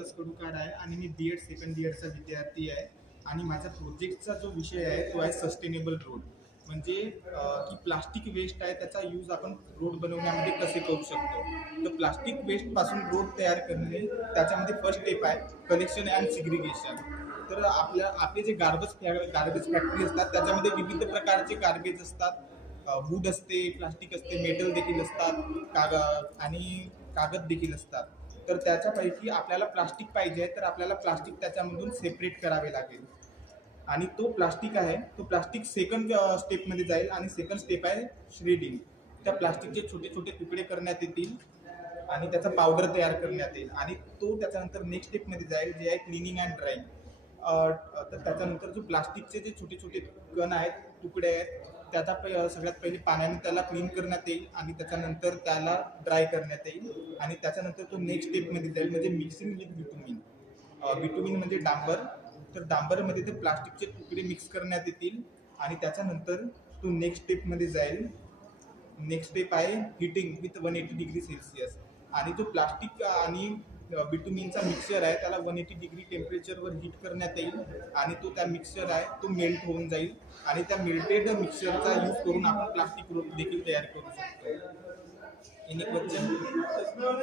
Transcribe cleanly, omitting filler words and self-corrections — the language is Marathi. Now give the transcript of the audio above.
संतोष कडूकार आहे आणि मी बी.एड सेकंड इयरचा विद्यार्थी आहे आणि माझा प्रोजेक्टचा जो विषय आहे तो आहे सस्टेनेबल रोड. म्हणजे की प्लास्टिक वेस्ट आहे त्याचा यूज आपण रोड बनवण्यामध्ये कसे करू शकतो. तर प्लास्टिक वेस्टपासून रोड तयार करणे त्याच्यामध्ये फर्स्ट स्टेप आहे कलेक्शन अँड सिग्रिगेशन. तर आपले जे गार्बेज फॅक्टरी असतात त्याच्यामध्ये विविध प्रकारचे गार्बेज असतात. वूड असते, प्लास्टिक असते, मेटल देखील असतात, आणि कागद देखील असतात. तर त्याच्यापैकी आपल्याला प्लास्टिक पाहिजे तर आपल्याला प्लास्टिक त्याच्यामधून सेपरेट करावे लागेल आणि तो प्लास्टिक आहे तो प्लास्टिक सेकंड स्टेपमध्ये जाईल आणि सेकंड स्टेप आहे श्रेडिंग. त्या प्लास्टिकचे छोटे छोटे तुकडे करण्यात येतील आणि त्याचा पावडर तयार करण्यात येईल आणि तो त्याच्यानंतर नेक्स्ट स्टेपमध्ये जाईल जे आहे क्लिनिंग अँड ड्राईंग. तर त्याच्यानंतर जो प्लास्टिकचे जे छोटे छोटे कण आहेत, तुकडे आहेत, त्याचा सगळ्यात पहिले पाण्याने त्याला क्लीन करण्यात येईल आणि त्याच्यानंतर त्याला ड्राय करण्यात येईल आणि त्याच्यानंतर तो नेक्स्ट स्टेपमध्ये जाईल म्हणजे मिक्सिंग विथ बिटुमिन. बिटुमिन म्हणजे डांबर. तर डांबरमध्ये ते प्लास्टिकचे तुकडे मिक्स करण्यात येतील आणि त्याच्यानंतर तो नेक्स्ट स्टेपमध्ये जाईल. नेक्स्ट स्टेप आहे हिटिंग विथ 180°C आणि जो प्लास्टिक आणि बिटुमिनचा मिक्सचर आहे त्याला 180° टेम्परेचरवर हीट करण्यात येईल आणि तो त्या मिक्सचर आहे तो मेल्ट होऊन जाईल आणि त्या मेल्टेड मिक्सचरचा यूज करून आपण प्लास्टिक रोड देखील तयार करू शकतो. Any question?